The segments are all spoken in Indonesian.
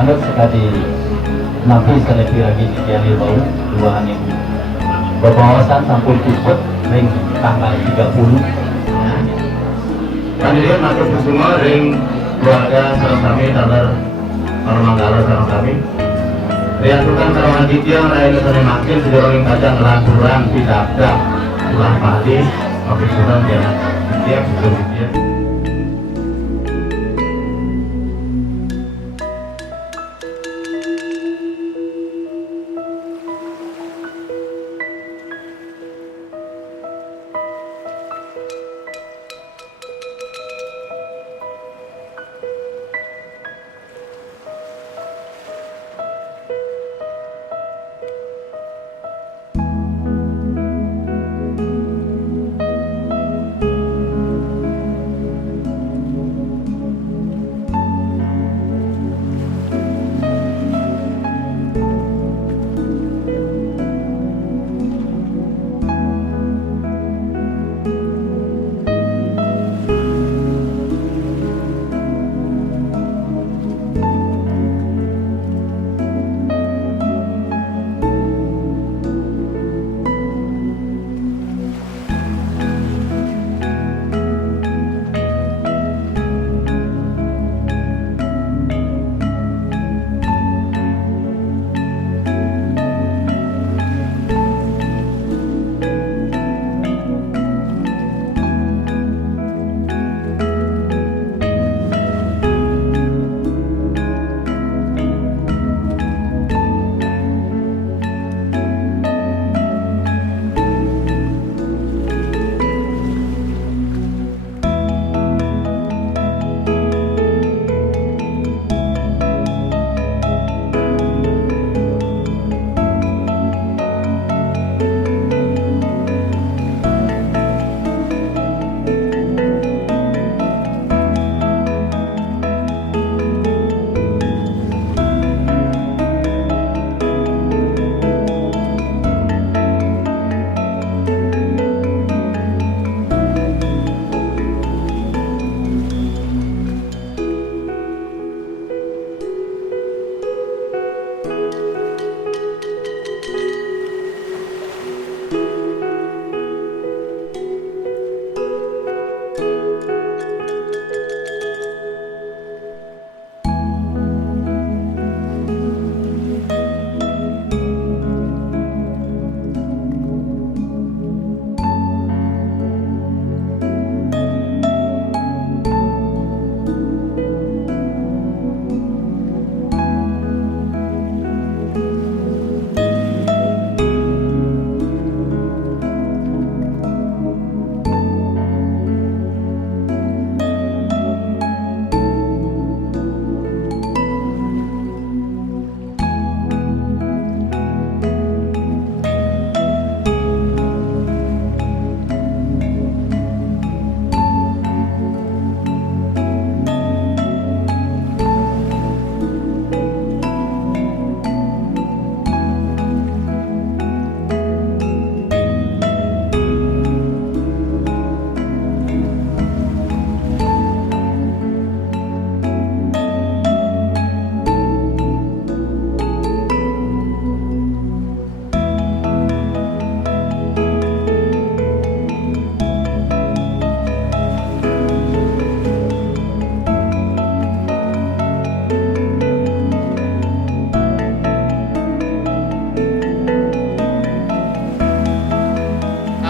Anggap sekali nabi selepi lagi di Kiali Bau dua ini berwawasan sampul kusut ring tanggal 30. Hadirin matur semua ring keluarga sareng kami taler Manggala sareng kami. Riatukan sareng aditya raine sane makin sejroning kacang lan pidadak ulah padi pabisunan dia tiap sebelum dia.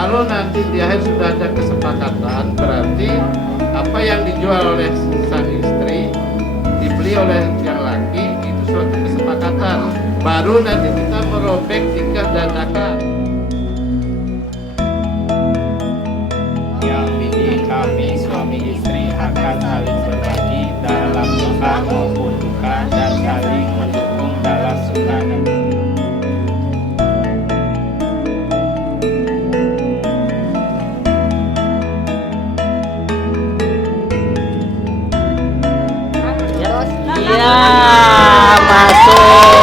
Kalau nanti di akhir sudah ada kesepakatan, berarti apa yang dijual oleh sang istri dibeli oleh yang laki, itu suatu kesepakatan. Baru nanti kita merobek nikah dan akad. Yang ini kami suami istri akan saling berbagi dalam suka maupun duka dan saling mendukung dalam suka dan Iya, masuk.